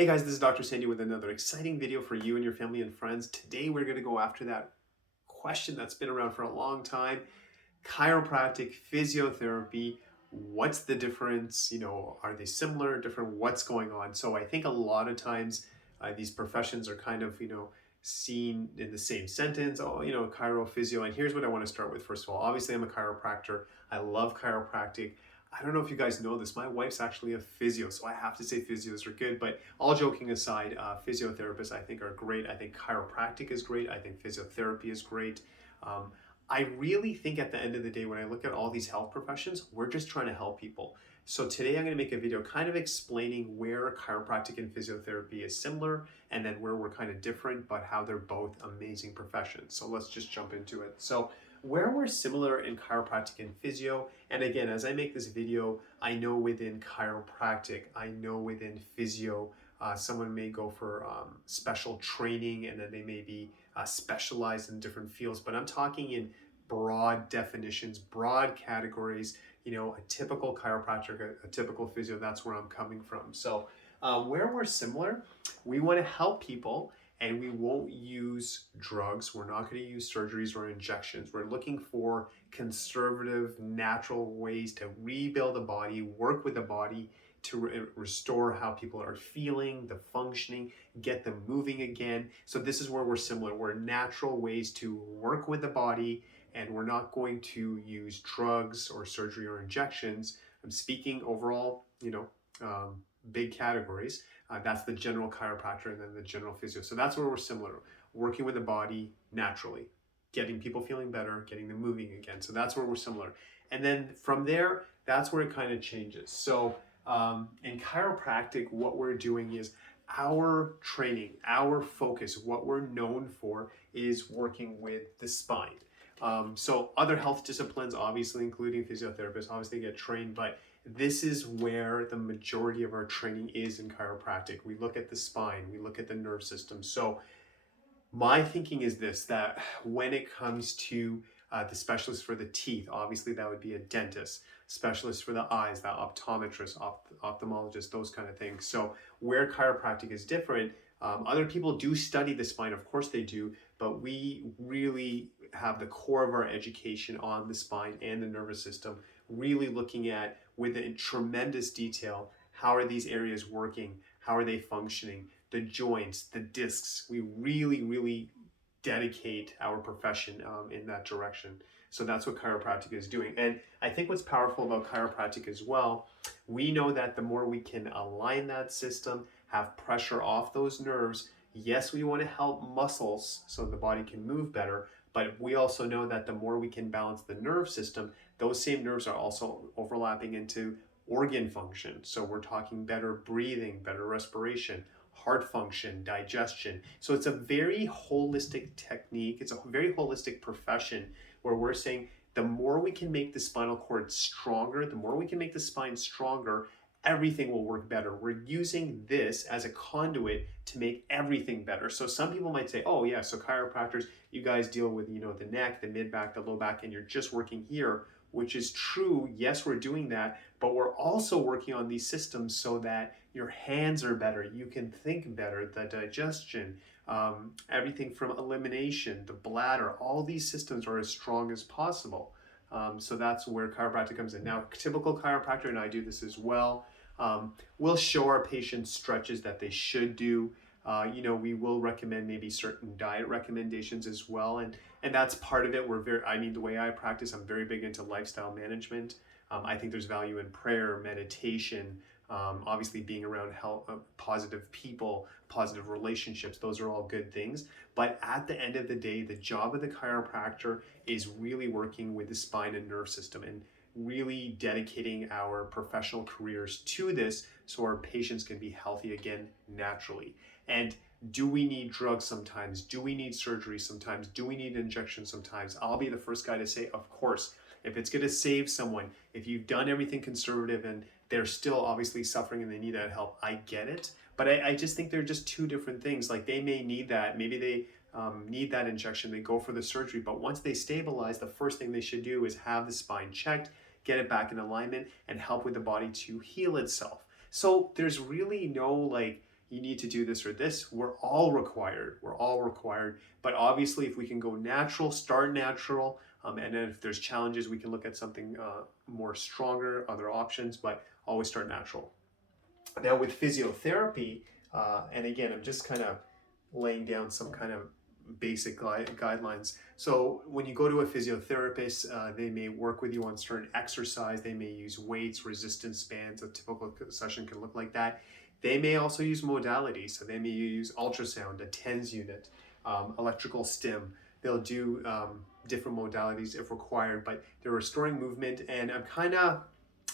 Hey guys, this is Dr. Sandy with another exciting video for you and your family and friends. Today we're going to go after that question that's been around for a long time. Chiropractic, physiotherapy, what's the difference? Are they similar, different? What's going on? So I think a lot of times these professions are kind of, seen in the same sentence. Oh, chiro, physio. And here's what I want to start with. First of all, obviously I'm a chiropractor. I love chiropractic. I don't know if you guys know this. My wife's actually a physio, so I have to say physios are good. But all joking aside, physiotherapists I think are great. I think chiropractic is great. I think physiotherapy is great. Um, I really think at the end of the day, when I look at all these health professions, we're just trying to help people. So today I'm going to make a video kind of explaining where chiropractic and physiotherapy is similar and then where we're kind of different, but how they're both amazing professions. So let's just jump into it. So where we're similar in chiropractic and physio, and again, as I make this video, I know within chiropractic, I know within physio, someone may go for special training and then they may be specialized in different fields, but I'm talking in broad definitions, broad categories. A typical chiropractor, a typical physio, that's where I'm coming from. So where we're similar, we want to help people and we won't use drugs. We're not going to use surgeries or injections. We're looking for conservative, natural ways to rebuild the body, work with the body to restore how people are feeling, the functioning, get them moving again. So this is where we're similar. We're natural ways to work with the body, and we're not going to use drugs or surgery or injections. I'm speaking overall, big categories. That's the general chiropractor and then the general physio. So that's where we're similar, working with the body naturally, getting people feeling better, getting them moving again. So that's where we're similar. And then from there, that's where it kind of changes. So in chiropractic, what we're doing is our training, our focus, what we're known for is working with the spine. So other health disciplines, obviously including physiotherapists, obviously get trained, but this is where the majority of our training is in chiropractic. We look at the spine, we look at the nerve system. So my thinking is this, that when it comes to the specialist for the teeth, obviously that would be a dentist, specialist for the eyes, the optometrist, ophthalmologist, those kind of things. So where chiropractic is different, other people do study the spine, of course they do, but we really have the core of our education on the spine and the nervous system, really looking at with a tremendous detail, how are these areas working, how are they functioning, the joints, the discs. We really dedicate our profession in that direction. So that's what chiropractic is doing. And I think what's powerful about chiropractic as well, we know that the more we can align that system, have pressure off those nerves, yes, we want to help muscles so the body can move better, but we also know that the more we can balance the nerve system, those same nerves are also overlapping into organ function. So we're talking better breathing, better respiration, heart function, digestion. So it's a very holistic technique. It's a very holistic profession where we're saying the more we can make the spinal cord stronger, the more we can make the spine stronger, everything will work better. We're using this as a conduit to make everything better. So some people might say, oh yeah, so chiropractors, you guys deal with, the neck, the mid back, the low back, and you're just working here, which is true. Yes, we're doing that, but we're also working on these systems so that your hands are better, you can think better, the digestion, everything from elimination, the bladder, all these systems are as strong as possible. So that's where chiropractic comes in. Now, typical chiropractor, and I do this as well, we'll show our patients stretches that they should do. We will recommend maybe certain diet recommendations as well. And that's part of it. The way I practice, I'm very big into lifestyle management. I think there's value in prayer, meditation, obviously being around positive people, positive relationships. Those are all good things. But at the end of the day, the job of the chiropractor is really working with the spine and nerve system and really dedicating our professional careers to this so our patients can be healthy again naturally. And do we need drugs sometimes? Do we need surgery sometimes? Do we need injections sometimes? I'll be the first guy to say, of course, if it's going to save someone, if you've done everything conservative and they're still obviously suffering and they need that help, I get it. But I just think they're just two different things. Like they may need that. Maybe they need that injection. They go for the surgery. But once they stabilize, the first thing they should do is have the spine checked, get it back in alignment, and help with the body to heal itself. So there's really no you need to do this or this. We're all required. We're all required. But obviously, if we can go natural, start natural, and then if there's challenges, we can look at something more stronger, other options, but always start natural. Now with physiotherapy, and again, I'm just kind of laying down some kind of basic guidelines. So when you go to a physiotherapist, they may work with you on certain exercise. They may use weights, resistance bands. A typical session can look like that. They may also use modalities. So they may use ultrasound, a TENS unit, electrical stim. They'll do different modalities if required, but they're restoring movement. And I'm kind of,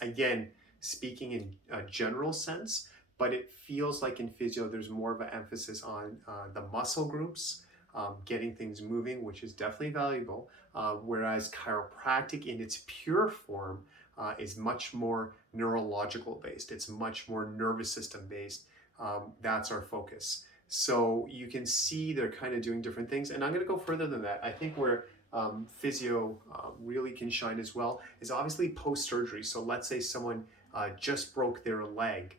again, speaking in a general sense, but it feels like in physio, there's more of an emphasis on the muscle groups, getting things moving, which is definitely valuable. Whereas chiropractic in its pure form is much more neurological based. It's much more nervous system based. That's our focus. So you can see they're kind of doing different things. And I'm going to go further than that. I think where physio really can shine as well is obviously post-surgery. So let's say someone just broke their leg,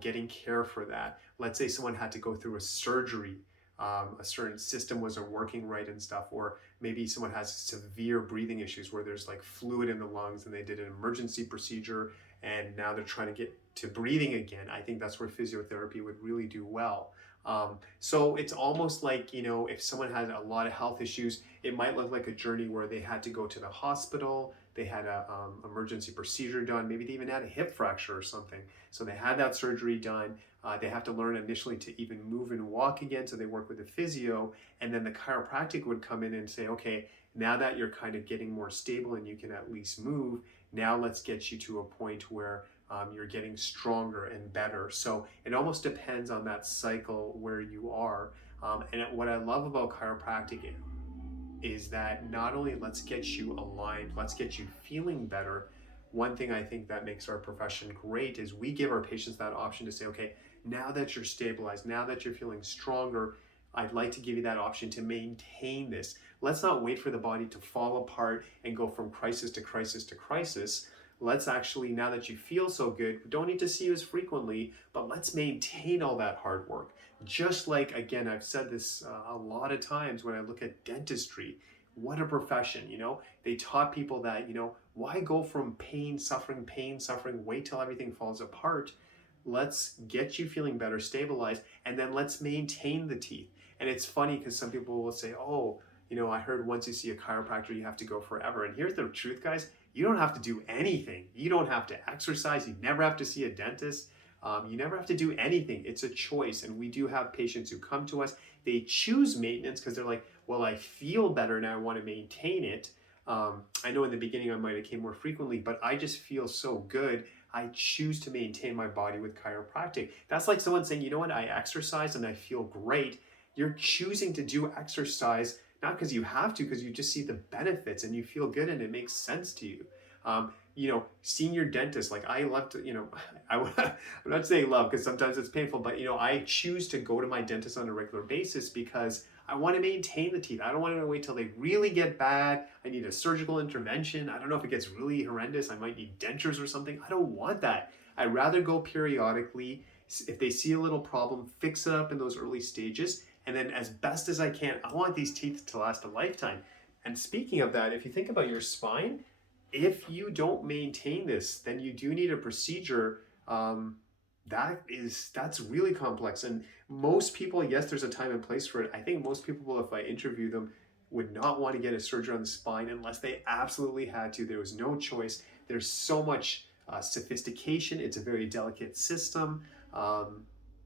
getting care for that. Let's say someone had to go through a surgery, a certain system wasn't working right and stuff, or maybe someone has severe breathing issues where there's like fluid in the lungs and they did an emergency procedure and now they're trying to get to breathing again. I think that's where physiotherapy would really do well. So it's almost like, if someone had a lot of health issues, it might look like a journey where they had to go to the hospital, they had a emergency procedure done, maybe they even had a hip fracture or something. So they had that surgery done. They have to learn initially to even move and walk again. So they work with the physio, and then the chiropractic would come in and say, okay, now that you're kind of getting more stable and you can at least move, now let's get you to a point where you're getting stronger and better. So it almost depends on that cycle where you are. And what I love about chiropractic is that not only let's get you aligned, let's get you feeling better. One thing I think that makes our profession great is we give our patients that option to say, okay, now that you're stabilized, now that you're feeling stronger, I'd like to give you that option to maintain this. Let's not wait for the body to fall apart and go from crisis to crisis to crisis. Let's actually, now that you feel so good, we don't need to see you as frequently, but let's maintain all that hard work. Just like, again, I've said this a lot of times when I look at dentistry. What a profession, They taught people that, why go from pain, suffering, wait till everything falls apart. Let's get you feeling better, stabilized, and then let's maintain the teeth. And it's funny because some people will say, oh, I heard once you see a chiropractor, you have to go forever. And here's the truth, guys. You don't have to do anything. You don't have to exercise. You never have to see a dentist. You never have to do anything. It's a choice. And we do have patients who come to us. They choose maintenance because they're like, well, I feel better and I want to maintain it. I know in the beginning I might have came more frequently, but I just feel so good. I choose to maintain my body with chiropractic. That's like someone saying, you know what, I exercise and I feel great. You're choosing to do exercise, not because you have to, because you just see the benefits and you feel good and it makes sense to you. Seeing your dentist, like I love to, I'm not saying love because sometimes it's painful, but I choose to go to my dentist on a regular basis because I want to maintain the teeth. I don't want to wait till they really get bad. I need a surgical intervention. I don't know if it gets really horrendous. I might need dentures or something. I don't want that. I'd rather go periodically. If they see a little problem, fix it up in those early stages. And then as best as I can, I want these teeth to last a lifetime. And speaking of that, if you think about your spine, if you don't maintain this, then you do need a procedure. That's really complex. And most people, yes, there's a time and place for it. I think most people, if I interview them, would not want to get a surgery on the spine unless they absolutely had to. There was no choice. There's so much sophistication. It's a very delicate system.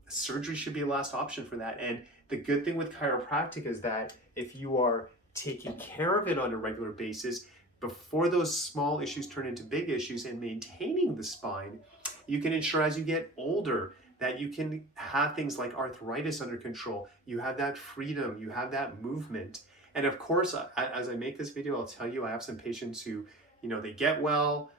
Surgery should be a last option for that. And the good thing with chiropractic is that if you are taking care of it on a regular basis, before those small issues turn into big issues and maintaining the spine, you can ensure as you get older that you can have things like arthritis under control. You have that freedom, you have that movement. And of course, as I make this video, I'll tell you, I have some patients who, they get well,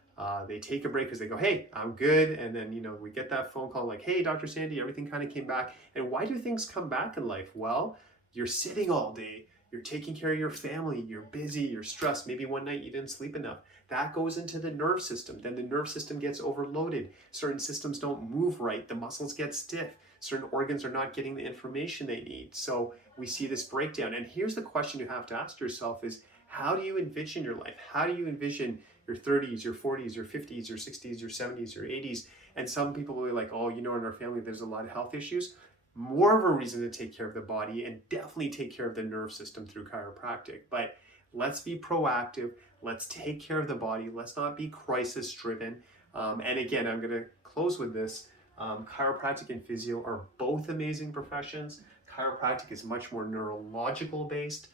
they take a break because they go, hey, I'm good. And then, we get that phone call like, hey, Dr. Sandy, everything kind of came back. And why do things come back in life? Well, you're sitting all day. You're taking care of your family, you're busy, you're stressed. Maybe one night you didn't sleep enough. That goes into the nerve system. Then the nerve system gets overloaded. Certain systems don't move right. The muscles get stiff. certain organs are not getting the information they need. So we see this breakdown. And here's the question you have to ask yourself is, how do you envision your life? How do you envision your 30s, your 40s, your 50s, your 60s, your 70s, your 80s? And some people will be like, oh, in our family, there's a lot of health issues. More of a reason to take care of the body and definitely take care of the nerve system through chiropractic. But let's be proactive. Let's take care of the body. Let's not be crisis driven. And again, I'm going to close with this. Chiropractic and physio are both amazing professions. Chiropractic is much more neurological based.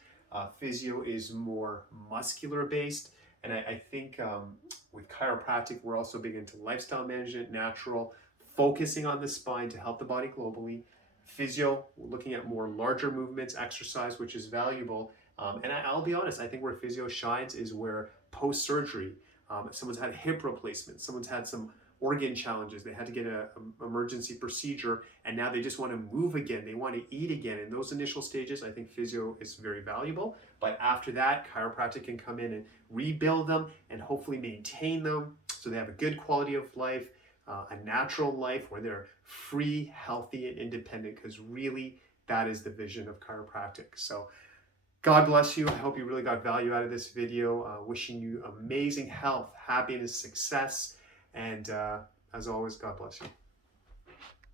Physio is more muscular based. And I think with chiropractic, we're also big into lifestyle management, natural, focusing on the spine to help the body globally. Physio, we're looking at more larger movements, exercise, which is valuable. And I'll be honest, I think where physio shines is where post-surgery, if someone's had a hip replacement, someone's had some organ challenges, they had to get an emergency procedure, and now they just want to move again, they want to eat again. In those initial stages, I think physio is very valuable. But after that, chiropractic can come in and rebuild them and hopefully maintain them so they have a good quality of life, a natural life where they're free, healthy, and independent, because really that is the vision of chiropractic. So God bless you. I hope you really got value out of this video. Wishing you amazing health, happiness, success, and as always, God bless you.